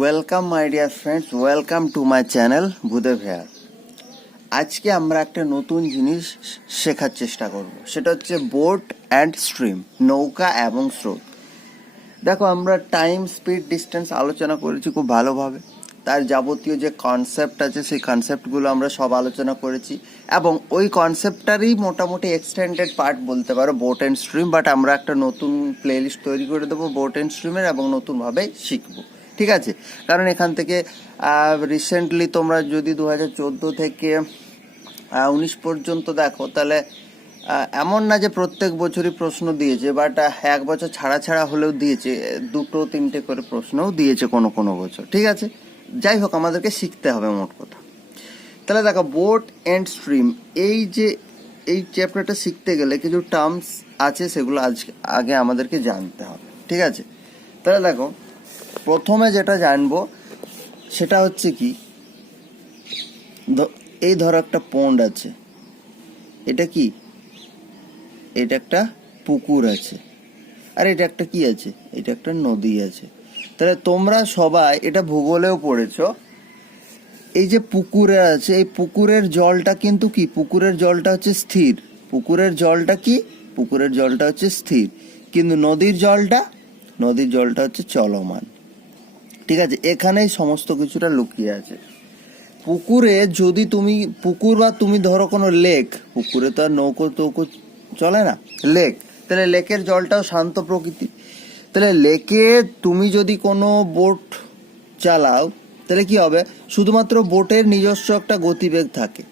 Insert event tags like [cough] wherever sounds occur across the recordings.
Welcome my dear friends welcome to my channel Bhudeb here আজকে আমরা একটা নতুন জিনিস শেখার চেষ্টা করব। সেটা হচ্ছে বোট অ্যান্ড স্ট্রিম নৌকা এবং স্রোত। দেখো, আমরা টাইম স্পিড ডিস্টেন্স আলোচনা করেছি খুব ভালোভাবে। তার যাবতীয় যে কনসেপ্ট আছে, সেই কনসেপ্টগুলো আমরা সব আলোচনা করেছি। এবং ওই কনসেপ্টটারই মোটামুটি এক্সটেন্ডেড পার্ট বলতে পারো বোট অ্যান্ড স্ট্রিম বাট আমরা একটা নতুন প্লেলিস্ট তৈরি করে দেবো বোট অ্যান্ড স্ট্রিমের এবং নতুনভাবে শিখব। ঠিক আছে? কারণ এখান থেকে রিসেন্টলি তোমরা যদি দু হাজার চোদ্দ থেকে উনিশ পর্যন্ত দেখো, তাহলে এমন না যে প্রত্যেক বছরই প্রশ্ন দিয়েছে বাট এক বছর ছাড়া ছাড়া হলেও দিয়েছে দুটো তিনটে করে প্রশ্নও দিয়েছে কোনো কোনো বছর, ঠিক আছে? যাই হোক, আমাদেরকে শিখতে হবে মোট কথা। তাহলে দেখো বোট অ্যান্ড স্ট্রিম এই যে, এই চ্যাপ্টারটা শিখতে গেলে কিছু টার্মস আছে, সেগুলো আজ, আগে আমাদেরকে জানতে হবে, ঠিক আছে? তাহলে দেখো প্রথমে যেটা জানব, সেটা হচ্ছে কি এই ধরো একটা পন্ড আছে। এটা কি? এটা একটা পুকুর আছে। আর এটা একটা কি আছে? এটা একটা নদী আছে। তাহলে তোমরা সবাই, এটা ভূগোলেও পড়েছো, এই যে পুকুরে আছে, এই পুকুরের জলটা কিন্তু কি? পুকুরের জলটা হচ্ছে স্থির। পুকুরের জলটা কি? পুকুরের জলটা হচ্ছে স্থির। কিন্তু নদীর জলটা? নদীর জলটা হচ্ছে চলমান। ঠিক আছে, এখানেই সমস্ত কিছুটা লুকিয়ে আছে। পুকুরে যদি তুমি, পুকুর বা তুমি ধরো কোনো লেক পুকুরে তো আর নৌকো টৌকো চলে না? লেক তাহলে লেকের জলটাও শান্ত প্রকৃতি। তাহলে লেকে তুমি যদি কোনো বোট চালাও, তাহলে কি হবে? শুধুমাত্র বোটের নিজস্ব একটা গতিবেগ থাকে।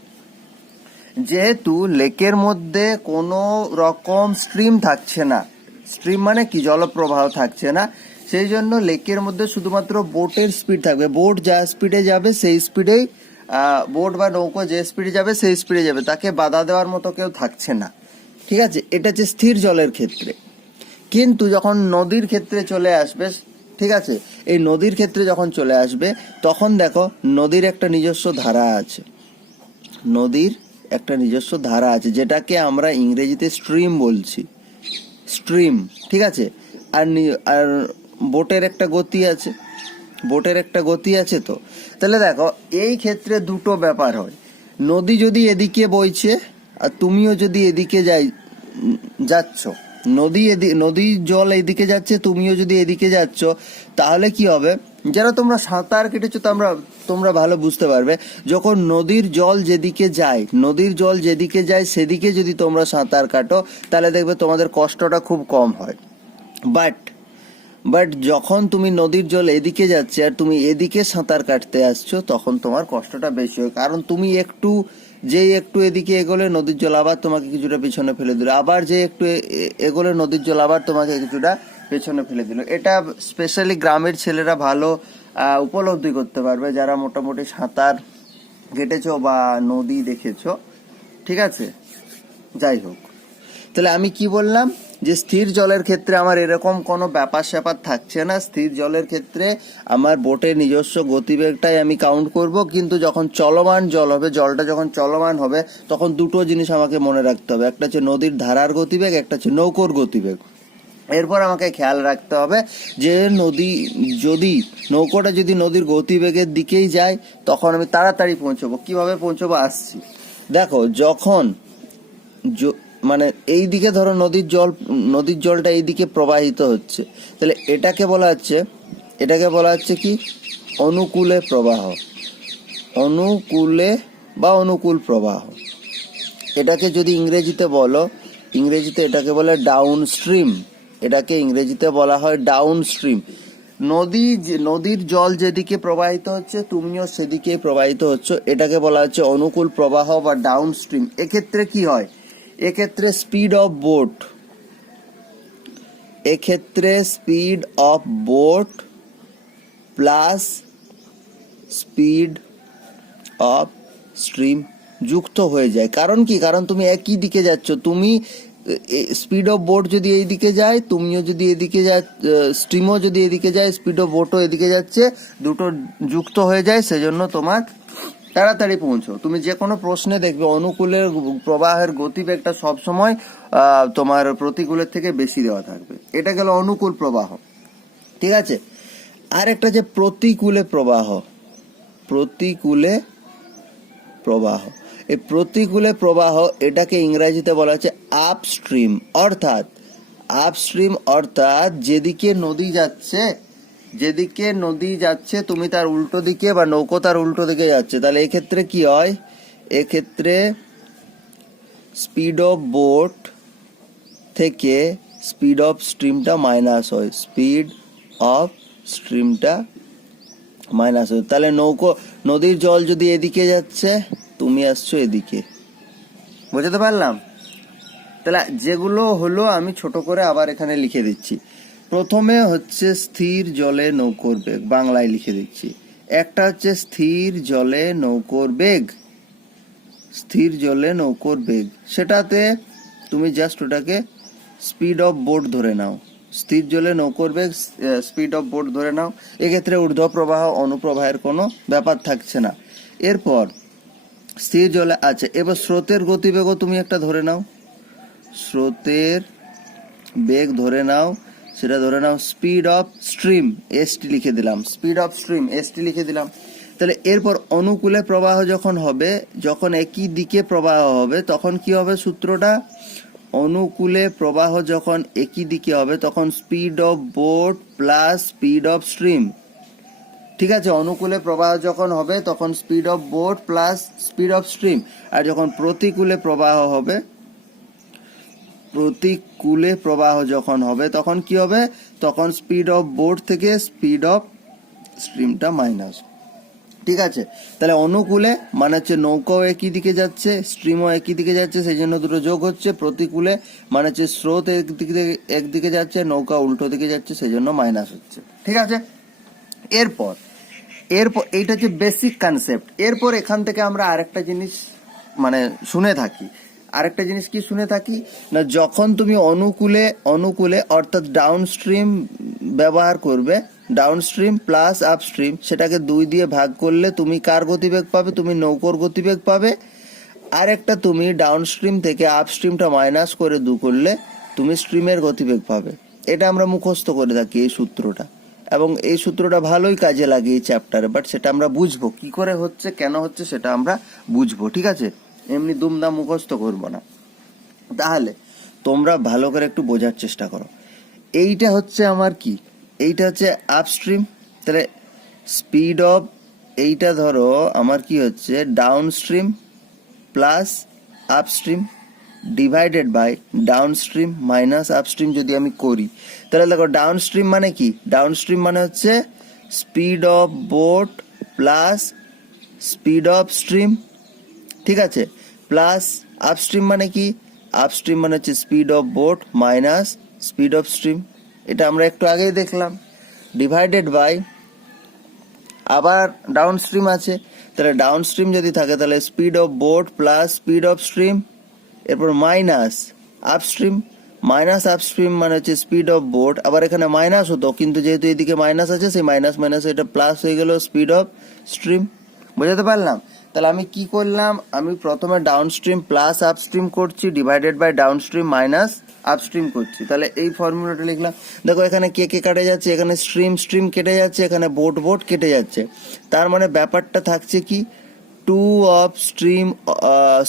যেহেতু লেকের মধ্যে কোনো রকম স্ট্রিম থাকছে না। স্ট্রিম মানে কি? জলপ্রবাহ থাকছে না। সেই জন্য লেকের মধ্যে শুধুমাত্র বোটের স্পিড থাকবে। বোট যা স্পিডে যাবে, সেই স্পিডেই বোট বা নৌকো যে স্পিডে যাবে, সেই স্পিডে যাবে। তাকে বাধা দেওয়ার মতো কেউ থাকছে না। ঠিক আছে? এটা হচ্ছে স্থির জলের ক্ষেত্রে। কিন্তু যখন নদীর ক্ষেত্রে চলে আসবে, ঠিক আছে? এই নদীর ক্ষেত্রে যখন চলে আসবে, তখন দেখো নদীর একটা নিজস্ব ধারা আছে। নদীর একটা নিজস্ব ধারা আছে, যেটাকে আমরা ইংরেজিতে স্ট্রিম বলছি। স্ট্রিম ঠিক আছে? আর আর বোটের একটা গতি আছে, বোটের একটা গতি আছে তো। তাহলে দেখো, এই ক্ষেত্রে দুটো ব্যাপার হয়। নদী যদি এদিকে বইছে, আর তুমিও যদি এদিকে যাই, যাচ্ছ, নদী এদি- নদীর জল এদিকে যাচ্ছে, তুমিও যদি এদিকে যাচ্ছ, তাহলে কি হবে? যারা তোমরা সাঁতার কেটেছো, তোমরা তোমরা ভালো বুঝতে পারবে। যখন নদীর জল যেদিকে যায়, নদীর জল যেদিকে যায়, সেদিকে যদি তোমরা সাঁতার কাটো, তাহলে দেখবে তোমাদের কষ্টটা খুব কম হয়। বাট বাট যখন তুমি নদীর জল এদিকে যাচ্ছে আর তুমি এদিকে সাঁতার কাটতে আসছো, তখন তোমার কষ্টটা বেশি হয়। কারণ তুমি একটু, যেই একটু এদিকে এগোলে নদীর জল আবার তোমাকে কিছুটা পেছনে ফেলে দিল। আবার যে একটু এগোলে নদীর জল আবার তোমাকে কিছুটা পেছনে ফেলে দিল। এটা স্পেশালি গ্রামের ছেলেরা ভালো উপলব্ধি করতে পারবে। যারা মোটামুটি সাঁতার কেটেছো বা নদী দেখেছ, ঠিক আছে? যাই হোক। তাহলে আমি কি বললাম? যে স্থির জলের ক্ষেত্রে আমার এরকম কোনো ব্যাপার স্যাপার থাকছে না, স্থির জলের ক্ষেত্রে আমার বোটের নিজস্ব গতিবেগটাই আমি কাউন্ট করব, কিন্তু যখন চলমান জল হবে, জলটা যখন চলমান হবে, তখন দুটো জিনিস আমাকে মনে রাখতে হবে, একটা হচ্ছে নদীর ধারার গতিবেগ, একটা হচ্ছে নৌকোর গতিবেগ। এরপর আমাকে খেয়াল রাখতে হবে যে নদী যদি, নৌকোটা যদি নদীর গতিবেগের দিকেই যায়, তখন আমি তাড়াতাড়ি পৌঁছবো। কীভাবে পৌঁছবো? আসছি। দেখো, যখন মানে এই দিকে ধরো নদীর জল, নদীর জলটা এই দিকে প্রবাহিত হচ্ছে। তাহলে এটাকে বলা হচ্ছে, এটাকে বলা হচ্ছে কি? অনুকূলে প্রবাহ। অনুকূলে বা অনুকূল প্রবাহ। এটাকে যদি ইংরেজিতে বলো, ইংরেজিতে এটাকে বলে ডাউন স্ট্রিম এটাকে ইংরেজিতে বলা হয় ডাউন স্ট্রিম নদী নদীর জল যেদিকে প্রবাহিত হচ্ছে, তুমিও সেদিকে প্রবাহিত হচ্ছে। এটাকে বলা হচ্ছে অনুকূল প্রবাহ বা ডাউন স্ট্রিম এক্ষেত্রে কি হয়? এক্ষেত্রে স্পিড অফ বোট এক্ষেত্রে speed of boat plus speed of stream যুক্ত হয়ে যায়। কারণ কি? কারণ তুমি একই দিকে যাচ্ছ। তুমি স্পিড অফ বোট যদি এই দিকে যায়, তুমিও যদি এদিকে যা স্ট্রিমও যদি এদিকে যায় স্পিড অফ বোটও এদিকে যাচ্ছে, দুটো যুক্ত হয়ে যায়, সেজন্য তোমার তাড়াতাড়ি পৌঁছো। তুমি যে কোনো প্রশ্নে দেখবে অনুকূলের প্রবাহের গতিবেগটা সবসময় তোমার প্রতিকূলের থেকে বেশি দেওয়া থাকবে। এটা গেল অনুকূল প্রবাহ। ঠিক আছে? আর একটা যে প্রতিকূলে প্রবাহ। প্রতিকূলে প্রবাহ। এই প্রতিকূলে প্রবাহ এটাকে ইংরেজিতে বলা হচ্ছে আপস্ট্রিম অর্থাৎ আপস্ট্রিম অর্থাৎ যেদিকে নদী যাচ্ছে যেদিকে নদী যাচ্ছে, তুমি তার উল্টো দিকে বা নৌকো তার উল্টো দিকে যাচ্ছে। তাহলে এক্ষেত্রে কি হয়? এক্ষেত্রে স্পিড অফ বোট থেকে স্পিড অফ স্ট্রিমটা মাইনাস হয়। স্পিড অফ স্ট্রিমটা মাইনাস হয়। তাহলে নৌকো, নদীর জল যদি এদিকে যাচ্ছে, তুমি আসছো এদিকে। বুঝতে পারলাম? তাহলে যেগুলো হলো আমি ছোট করে আবার এখানে লিখে দিচ্ছি। প্রথমে হচ্ছে স্থির জলে নৌকোর বেগ, বাংলায় লিখে দিচ্ছি। একটা হচ্ছে স্থির জলে নৌকোর বেগ, স্থির জলে নৌকোর বেগ। সেটাতে তুমি জাস্ট ওটাকে স্পিড অফ বোট ধরে নাও। স্থির জলে নৌকোর বেগ স্পিড অফ বোট ধরে নাও। এক্ষেত্রে ঊর্ধ্ব প্রবাহ অনুপ্রবাহের কোনো ব্যাপার থাকছে না। এরপর স্থির জলে আছে এবার স্রোতের গতিবেগও তুমি একটা ধরে নাও। স্রোতের বেগ ধরে নাও। সেটা ধরে নাও স্পিড অফ স্ট্রিম এসটি লিখে দিলাম স্পিড অফ স্ট্রিম এসটি লিখে দিলাম। তাহলে এরপর অনুকূলে প্রবাহ যখন হবে, যখন একই দিকে প্রবাহ হবে, তখন কি হবে সূত্রটা? অনুকূলে প্রবাহ যখন একই দিকে হবে, তখন speed of boat plus speed of stream ঠিক আছে? অনুকূলে প্রবাহ যখন হবে, তখন speed of boat plus speed of stream আর যখন প্রতিকূলে প্রবাহ হবে প্রতিকূলে প্রবাহ যখন হবে, তখন কি হবে? তখন স্পিড অফ বোট থেকে স্পিড অফ স্ট্রিমটা মাইনাস ঠিক আছে? তাহলে অনুকূলে মানে হচ্ছে নৌকাও একই দিকে যাচ্ছে স্ট্রিমও একই দিকে যাচ্ছে সেই জন্য দুটো যোগ হচ্ছে। প্রতিকূলে মানে হচ্ছে স্রোত একদিকে একদিকে যাচ্ছে, নৌকা উল্টো দিকে যাচ্ছে সেই জন্য মাইনাস হচ্ছে। ঠিক আছে? এরপর এরপর, এইটা হচ্ছে বেসিক কনসেপ্ট এরপর এখান থেকে আমরা আরেকটা জিনিস মানে শুনে থাকি। আরেকটা জিনিস কি শুনে থাকি? না, যখন তুমি অনুকূলে অনুকূলে অর্থাৎ ডাউন স্ট্রিম ব্যবহার করবে ডাউন স্ট্রিম প্লাস আপস্ট্রিম সেটাকে দুই দিয়ে ভাগ করলে তুমি কার গতিবেগ পাবে? তুমি নৌকোর গতিবেগ পাবে। আর একটা তুমি ডাউন স্ট্রিম থেকে আপস্ট্রিমটা মাইনাস করে দু করলে তুমি স্ট্রিমের গতিবেগ পাবে। এটা আমরা মুখস্থ করে থাকি এই সূত্রটা। এবং এই সূত্রটা ভালোই কাজে লাগে এই চ্যাপ্টারে বাট সেটা আমরা বুঝব। কি করে হচ্ছে, কেন হচ্ছে, সেটা আমরা বুঝব, ঠিক আছে? এমনি দুমদাম মুখস্থ করব না। তাহলে তোমরা ভালো করে একটু বোঝার চেষ্টা করো। এইটা হচ্ছে আমার কি? এইটা হচ্ছে আপস্ট্রিম তাহলে স্পিড অফ এইটা ধরো আমার কি হচ্ছে? Down stream plus upstream divided by down stream minus upstream যদি আমি করি। তাহলে দেখো ডাউন স্ট্রিম মানে কি? ডাউন স্ট্রিম মানে হচ্ছে speed of boat plus speed of stream ঠিক আছে? প্লাস আপস্ট্রিম মানে কি? আপস্ট্রিম মানে হচ্ছে speed of boat minus speed of stream এটা আমরা একটু আগেই দেখলাম। ডিভাইডেড বাই আবার ডাউন স্ট্রিম আছে। তাহলে ডাউন স্ট্রিম যদি থাকে, তাহলে speed of boat plus speed of stream এরপর মাইনাস আপস্ট্রিম মাইনাস আপস্ট্রিম মানে হচ্ছে স্পিড অফ বোট আবার এখানে মাইনাস হতো, কিন্তু যেহেতু এদিকে মাইনাস আছে, সেই মাইনাস মাইনাস এটা প্লাস হয়ে গেল স্পিড অফ স্ট্রিম বুঝাতে পারলাম? তাহলে আমি কি করলাম? আমি প্রথমে ডাউন স্ট্রিম প্লাস আপস্ট্রিম করছি divided by down stream minus upstream করছি। তাহলে এই ফর্মুলাটা লিখলাম। দেখো এখানে কে কে কাটে যাচ্ছে? এখানে স্ট্রিম স্ট্রিম কেটে যাচ্ছে, এখানে বোট বোট কেটে যাচ্ছে। তার মানে ব্যাপারটা থাকছে কি? Two of stream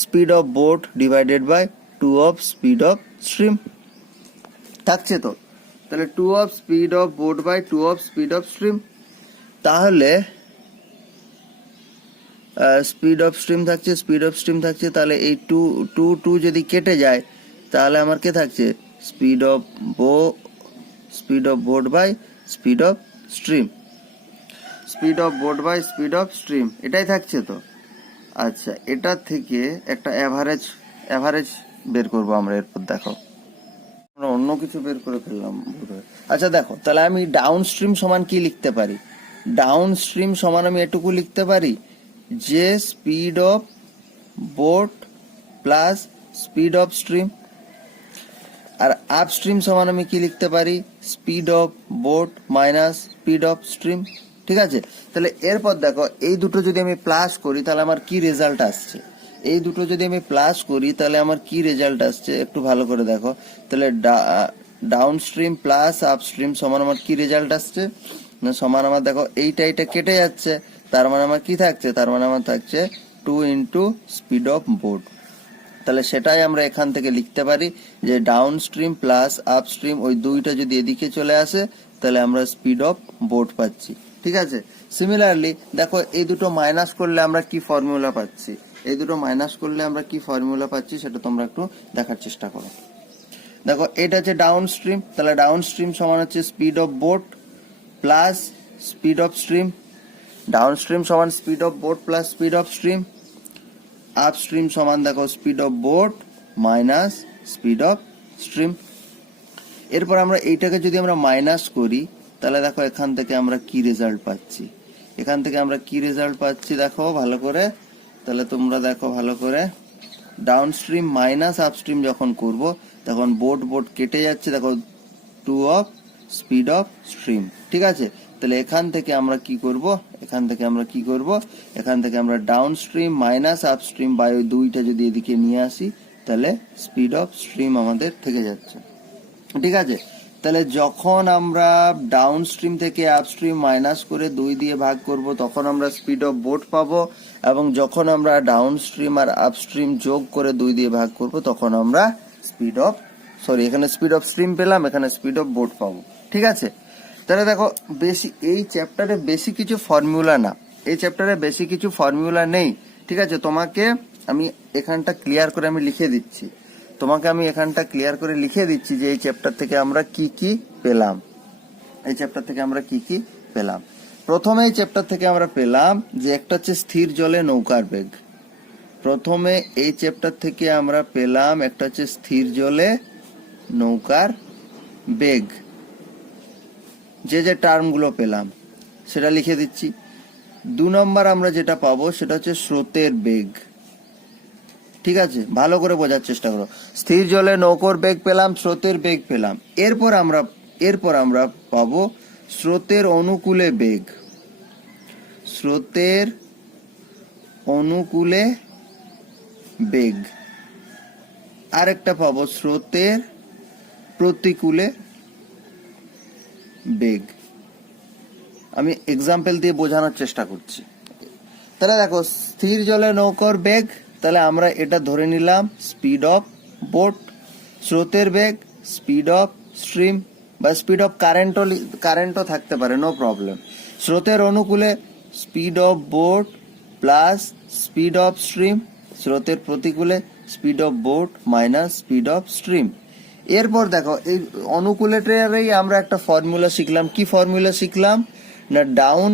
speed of boat divided by two of speed of stream থাকছে তো? তাহলে two of speed of boat by two of speed of stream তাহলে স্পিড অফ স্ট্রিম থাকছে স্পিড অফ স্ট্রিম থাকছে, তাহলে এই টু টু টু যদি কেটে যায়, তাহলে আমার কে থাকছে? Speed of boat speed of boat by speed of stream speed of boat by speed of stream এটাই থাকছে তো? আচ্ছা এটা থেকে একটা অ্যাভারেজ অ্যাভারেজ বের করব আমরা এরপর, দেখো। আমরা অন্য কিছু বের করে ফেললাম। আচ্ছা দেখো, তাহলে আমি ডাউন স্ট্রিম সমান কি লিখতে পারি? ডাউন স্ট্রিম সমান আমি এটুকু লিখতে পারি? যে speed of boat plus speed of stream. R up stream সমান আমি কি লিখতে পারি? Speed of boat minus speed of stream. ঠিক আছে? তাহলে এরপর দেখো, এই দুটো যদি আমি প্লাস করি, তাহলে আমার কি রেজাল্ট আসছে? এই দুটো যদি আমি প্লাস করি, তাহলে আমার কি রেজাল্ট আসছে? একটু ভালো করে দেখো। তাহলে down stream plus up stream সমান আমার কি রেজাল্ট আসছে? না, সমান আমার দেখো, এইটা এইটা কেটে যাচ্ছে। তার মানে আমার কি থাকছে? তার মানে আমার থাকছে two into speed of boat তাহলে সেটাই আমরা এখান থেকে লিখতে পারি যে down stream plus up stream ওই দুইটা যদি এদিকে চলে আসে, তাহলে আমরা স্পিড অফ বোট পাচ্ছি। ঠিক আছে? সিমিলারলি দেখো এই দুটো মাইনাস করলে আমরা কি ফর্মুলা পাচ্ছি? এই দুটো মাইনাস করলে আমরা কি ফর্মুলা পাচ্ছি সেটা তোমরা একটু দেখার চেষ্টা করো। দেখো, এটা হচ্ছে ডাউন স্ট্রিম তাহলে ডাউন স্ট্রিম সমান হচ্ছে speed of boat plus speed of stream down stream সমান speed of boat plus speed of stream up stream সমান দেখো speed of boat minus speed of stream এরপর আমরা এইটাকে যদি আমরা মাইনাস করি, তাহলে দেখো এখান থেকে আমরা কি রেজাল্ট পাচ্ছি? এখান থেকে আমরা কি রেজাল্ট পাচ্ছি দেখো ভালো করে? তাহলে তোমরা দেখো ভালো করে। ডাউন স্ট্রিম মাইনাস আপস্ট্রিম যখন করব, তখন বোট বোট কেটে যাচ্ছে দেখো two of speed of stream ঠিক আছে? তাহলে এখান থেকে আমরা কি করব? এখান থেকে আমরা কি করব? এখান থেকে আমরা down stream minus upstream by ওই দুইটা যদি এদিকে নিয়ে আসি, তাহলে স্পিড অফ স্ট্রিম আমাদের থেকে যাচ্ছে। ঠিক আছে? তাহলে যখন আমরা ডাউন স্ট্রিম থেকে আপস্ট্রিম মাইনাস করে দুই দিয়ে ভাগ করব, তখন আমরা স্পিড অফ বোট পাবো এবং যখন আমরা ডাউন স্ট্রিম আর আপস্ট্রিম যোগ করে দুই দিয়ে ভাগ করব, তখন আমরা স্পিড অফ সরি এখানে স্পিড অফ স্ট্রিম পেলাম, এখানে স্পিড অফ বোট পাবো। ঠিক আছে? তাহলে দেখো, বেশি, এই চ্যাপ্টারে বেশি কিছু ফর্মুলা না। এই চ্যাপ্টারে বেশি কিছু ফর্মুলা নেই, ঠিক আছে? তোমাকে আমি এখানটা ক্লিয়ার করে আমি লিখে দিচ্ছি। তোমাকে আমি এখানটা ক্লিয়ার করে লিখে দিচ্ছি যে এই চ্যাপ্টার থেকে আমরা কি কি পেলাম। এই চ্যাপ্টার থেকে আমরা কি কি পেলাম। প্রথমে এই চ্যাপ্টার থেকে আমরা পেলাম যে একটা হচ্ছে স্থির জলে নৌকার বেগ। প্রথমে এই চ্যাপ্টার থেকে আমরা পেলাম একটা হচ্ছে স্থির জলে নৌকার বেগ। যে যে টার্মগুলো পেলাম, সেটা লিখে দিচ্ছি। দু নম্বর আমরা যেটা পাবো, সেটা হচ্ছে স্রোতের বেগ। ঠিক আছে? ভালো করে বোঝার চেষ্টা করো। স্থির জলে নৌকোর বেগ পেলাম, স্রোতের বেগ পেলাম। এরপর আমরা এরপর আমরা পাবো স্রোতের অনুকূলে বেগ। স্রোতের অনুকূলে বেগ। আরেকটা পাবো স্রোতের প্রতিকূলে বেগ আমি এক্সাম্পল দিয়ে বোঝানোর চেষ্টা করছি। তাহলে দেখো, স্থির জলে নৌকর বেগ তাহলে আমরা এটা ধরে নিলাম স্পিড অফ বোট স্রোতের বেগ স্পিড অফ স্ট্রিম বা স্পিড অফ কারেন্টও কারেন্টও থাকতে পারে নো প্রবলেম স্রোতের অনুকূলে speed of boat plus speed of stream স্রোতের প্রতিকূলে speed of boat minus speed of stream এরপর দেখো, এই অনুকূলেটারই আমরা একটা ফর্মুলা শিখলাম। কি ফর্মুলা শিখলাম? না ডাউন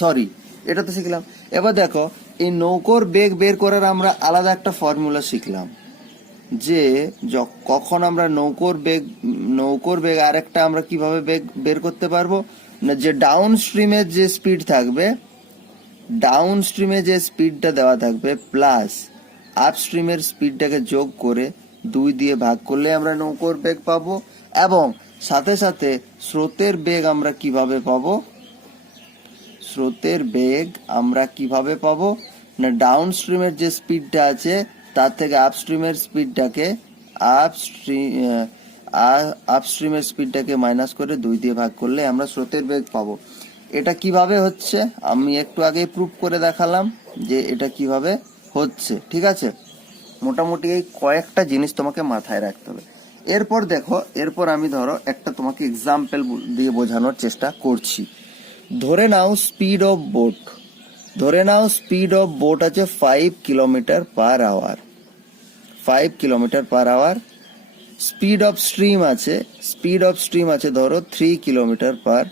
সরি [clears throat] এটা তো শিখলাম। এবার দেখো, এই নৌকোর বেগ বের করার আমরা আলাদা একটা ফর্মুলা শিখলাম, যে কখন আমরা নৌকোর বেগ নৌকোর বেগ আরেকটা আমরা কীভাবে বেগ বের করতে পারব? না, যে ডাউন স্ট্রিমের যে স্পিড থাকবে ডাউন স্ট্রিমে যে স্পিডটা দেওয়া থাকবে প্লাস আপ স্ট্রিমের স্পিডটাকে যোগ করে দুই দিয়ে ভাগ করলে আমরা নৌকোর বেগ পাবো এবং সাথে সাথে স্রোতের বেগ আমরা কীভাবে পাবো? স্রোতের বেগ আমরা কীভাবে পাবো? না ডাউন স্ট্রিমের যে স্পিডটা আছে, তার থেকে আপ স্ট্রিমের স্পিডটাকে আপ আপ স্ট্রিমের স্পিডটাকে মাইনাস করে দুই দিয়ে ভাগ করলে আমরা স্রোতের বেগ পাবো। এটা কীভাবে হচ্ছে? আমি একটু আগে প্রুফ করে দেখালাম যে এটা কীভাবে হচ্ছে। ঠিক আছে? মোটামুটি এই কয়েকটা জিনিস তোমাকে মাথায় রাখতে হবে। এরপর দেখো, এরপর আমি ধরো একটা তোমাকে এক্সাম্পল দিয়ে বোঝানোর চেষ্টা করছি। ধরে নাও স্পিড অফ বোট ধরে নাও স্পিড অফ বোট আছে five kilometre per hour five kilometre per hour speed of stream আছে স্পিড অফ স্ট্রিম আছে ধরো থ্রি কিলোমিটার পার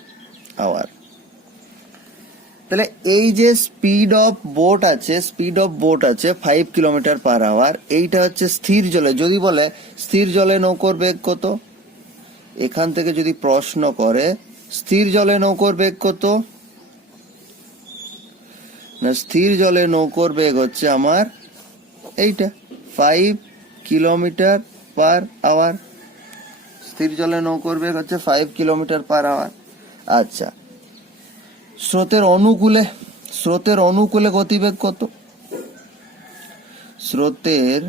আওয়ার তাহলে এই যে স্পিড অফ বোট আছে স্পিড অফ বোট আছে ফাইভ কিলোমিটার পার আওয়ার এইটা হচ্ছে স্থির জলে। যদি বলে স্থির জলে নৌকোর বেগ কত? এখান থেকে যদি প্রশ্ন করে, স্থির জলে নৌকোর বেগ কত? না, স্থির জলে নৌকোর বেগ হচ্ছে আমার এইটা ফাইভ কিলোমিটার পার আওয়ার স্থির জলে নৌকোর বেগ হচ্ছে ফাইভ কিলোমিটার পার আওয়ার আচ্ছা। স্রোতের অনুকূলে স্রোতের অনুকূলে গতিবেগ কত? স্রোতের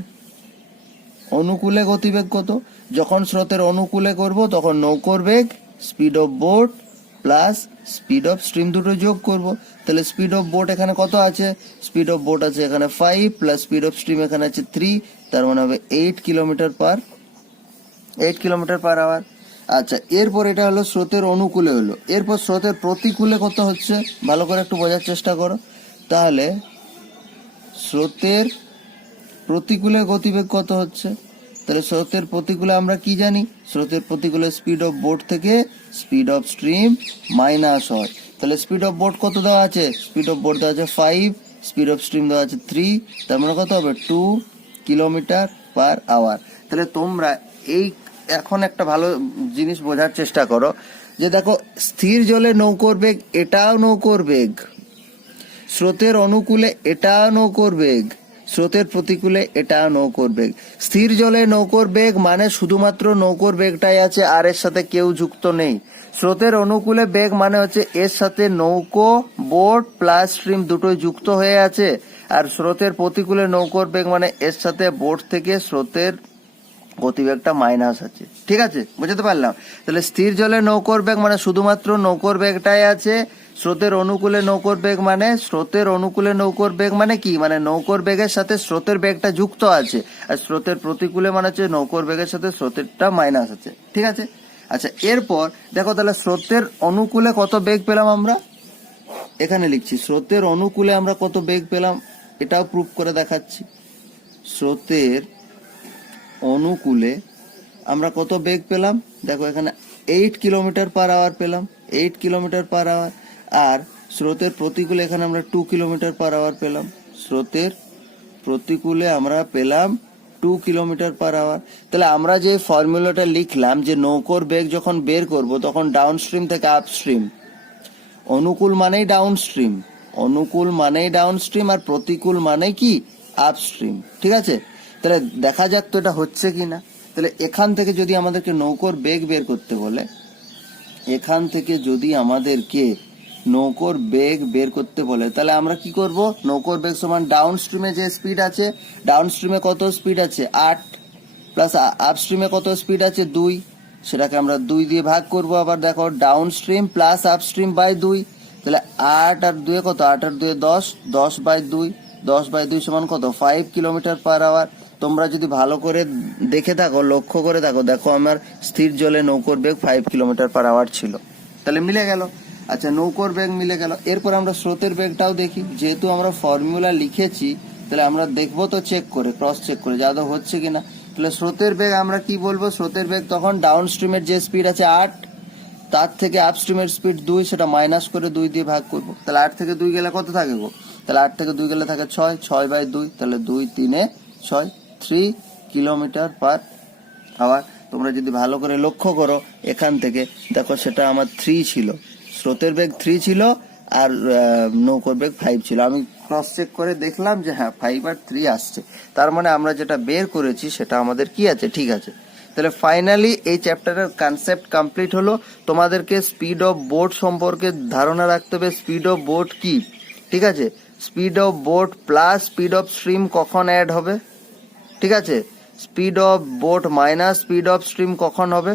অনুকূলে গতিবেগ কত? যখন স্রোতের অনুকূলে করব, তখন নৌকোর বেগ speed of boat plus speed of stream দুটো যোগ করব। তাহলে স্পিড অফ বোট এখানে কত আছে? স্পিড অফ বোট আছে এখানে five plus speed of stream এখানে আছে থ্রি তার মানে হবে eight kilometre per eight kilometre per hour আচ্ছা এরপর এটা হলো স্রোতের অনুকূলে হলো। এরপর স্রোতের প্রতিকূলে কত হচ্ছে? ভালো করে একটু বোঝার চেষ্টা করো। তাহলে, স্রোতের প্রতিকূলে গতিবেগ কত হচ্ছে? তাহলে স্রোতের প্রতিকূলে আমরা কি জানি? স্রোতের প্রতিকূলে স্পিড অফ বোট থেকে স্পিড অফ স্ট্রিম মাইনাস হয়। তাহলে স্পিড অফ বোট কত দেওয়া আছে? স্পিড অফ বোট দেওয়া আছে ফাইভ স্পিড অফ স্ট্রিম দেওয়া আছে থ্রি তার মানে কত হবে? টু কিলোমিটার পার আওয়ার তাহলে তোমরা এই এখন একটা ভালো জিনিস বোঝার চেষ্টা করো, যে দেখো, স্থির জলে নৌকোর বেগ, এটাও নৌকোর বেগ। স্রোতের অনুকূলে এটাও নৌকোর বেগ। স্রোতের প্রতিকূলে এটাও নৌকোর বেগ। স্থির জলে নৌকোর বেগ মানে শুধুমাত্র নৌকোর বেগটাই আছে, আর এর সাথে কেউ যুক্ত নেই। স্রোতের অনুকূলে বেগ মানে হচ্ছে এর সাথে নৌকো, বোট প্লাস স্ট্রিম দুটোই যুক্ত হয়ে আছে। আর স্রোতের প্রতিকূলে নৌকোর বেগ মানে এর সাথে বোট থেকে স্রোতের গতিবেগটা মাইনাস আছে। ঠিক আছে? বুঝতে পারলাম? তাহলে স্থির জলে নৌকোর বেগ মানে শুধুমাত্র নৌকর বেগটাই আছে, স্রোতের অনুকূলে নৌকর বেগ মানে স্রোতের অনুকূলে নৌকোর বেগ মানে কি? মানে নৌকর বেগের সাথে স্রোতের বেগটা যুক্ত আছে, আর স্রোতের প্রতিকূলে মানে হচ্ছে নৌকর বেগের সাথে স্রোতেরটা মাইনাস আছে। ঠিক আছে? আচ্ছা এরপর দেখো তাহলে স্রোতের অনুকূলে কত বেগ পেলাম আমরা? এখানে লিখছি, স্রোতের অনুকূলে আমরা কত বেগ পেলাম? এটাও প্রুফ করে দেখাচ্ছি। স্রোতের অনুকূলে আমরা কত বেগ পেলাম? দেখো, এখানে এইট কিলোমিটার পার আওয়ার পেলাম এইট কিলোমিটার পার আওয়ার আর স্রোতের প্রতিকূলে এখানে আমরা টু কিলোমিটার পার আওয়ার পেলাম। স্রোতের প্রতিকূলে আমরা পেলাম টু কিলোমিটার পার আওয়ার তাহলে আমরা যে ফর্মুলাটা লিখলাম, যে নৌকোর বেগ যখন বের করব, তখন ডাউন স্ট্রিম থেকে আপ স্ট্রিম অনুকূল মানেই ডাউন স্ট্রিম অনুকূল মানেই ডাউন স্ট্রিম আর প্রতিকূল মানে কি? আপ স্ট্রিম ঠিক আছে? তাহলে দেখা যাক তো এটা হচ্ছে কি না তাহলে এখান থেকে যদি আমাদেরকে নৌকোর বেগ বের করতে বলে, এখান থেকে যদি আমাদেরকে নৌকোর বেগ বের করতে বলে, তাহলে আমরা কি করব? নৌকোর বেগ সমান ডাউন স্ট্রিমে যে স্পিড আছে ডাউন স্ট্রিমে কত স্পিড আছে? আট প্লাস আপ স্ট্রিমে কত স্পিড আছে? দুই। সেটাকে আমরা দুই দিয়ে ভাগ করব আবার, দেখো down stream plus up stream by দুই। তাহলে আট আর দুয়ে কত? আট আর দুয়ে দশ। দশ বাই দুই। দশ বাই দুই সমান কত? ফাইভ কিলোমিটার পার আওয়ার তোমরা যদি ভালো করে দেখে থাকো, লক্ষ্য করে থাকো, দেখো আমার স্থির জলে নৌকোর বেগ ফাইভ কিলোমিটার পার আওয়ার ছিল। তাহলে মিলে গেল। আচ্ছা নৌকোর বেগ মিলে গেল। এরপর আমরা স্রোতের বেগটাও দেখি। যেহেতু আমরা ফর্মুলা লিখেছি, তাহলে আমরা দেখব তো চেক করে ক্রস চেক করে যে আদৌ হচ্ছে কিনা। তাহলে স্রোতের বেগ আমরা কি বলব? স্রোতের বেগ তখন ডাউন স্ট্রিমের যে স্পিড আছে আট, তার থেকে আপ স্ট্রিমের স্পিড দুই, সেটা মাইনাস করে দুই দিয়ে ভাগ করব। তাহলে আট থেকে দুই গেলে কত থাকে গো? তাহলে আট থেকে দুই গেলে থাকে ছয় ছয় বাই দুই, তাহলে দুই তিনে ছয়। থ্রি কিলোমিটার পার আওয়ার তোমরা যদি ভালো করে লক্ষ্য করো, এখান থেকে, দেখো সেটা আমার থ্রি ছিল। স্রোতের বেগ থ্রি ছিল আর নৌকোর বেগ ফাইভ ছিল। আমি ক্রস চেক করে দেখলাম যে হ্যাঁ ফাইভ আর থ্রি আসছে। তার মানে আমরা যেটা বের করেছি, সেটা আমাদের কি আছে? ঠিক আছে। তাহলে ফাইনালি এই চ্যাপ্টারের কনসেপ্ট কমপ্লিট হলো। তোমাদেরকে স্পিড অফ বোট সম্পর্কে ধারণা রাখতে হবে। স্পিড অফ বোট কি? ঠিক আছে? Speed of boat plus speed of stream কখন অ্যাড হবে? ঠিক আছে? Speed of boat minus speed of stream কখন হবে?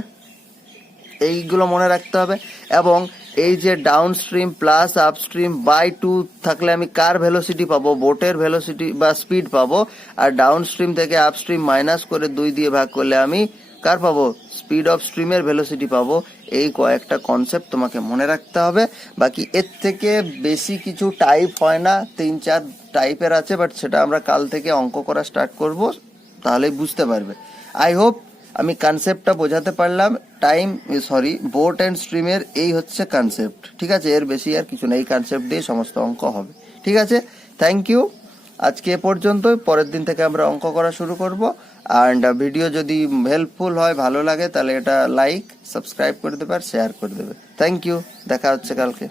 এইগুলো মনে রাখতে হবে। এবং এই যে down stream plus up stream by two থাকলে আমি কার ভেলোসিটি পাবো? বোটের ভেলোসিটি বা স্পিড পাবো। আর ডাউন স্ট্রিম থেকে আপ স্ট্রিম মাইনাস করে দুই দিয়ে ভাগ করলে আমি কার পাবো? স্পিড অফ স্ট্রিমের ভেলোসিটি পাবো। এই কয়েকটা কনসেপ্ট তোমাকে মনে রাখতে হবে। বাকি এর থেকে বেশি কিছু টাইপ হয় না। তিন চার টাইপের আছে বাট সেটা আমরা কাল থেকে অঙ্ক করা স্টার্ট করব। তাহলেই বুঝতে পারবে। আই হোপ আমি কনসেপ্টটা বোঝাতে পারলাম। টাইম সরি বোট অ্যান্ড স্ট্রিমের এই হচ্ছে কনসেপ্ট ঠিক আছে? এর বেশি আর কিছু নেই। এই কনসেপ্ট দিয়ে সমস্ত অঙ্ক হবে। ঠিক আছে? থ্যাংক ইউ আজকে এ পর্যন্ত পরের দিন থেকে আমরা অঙ্ক করা শুরু করব। অ্যান্ড ভিডিও যদি হেল্পফুল হয়, ভালো লাগে, তাহলে এটা লাইক সাবস্ক্রাইব করে দেবে আর শেয়ার করে দেবে। থ্যাংক ইউ দেখা হচ্ছে কালকে।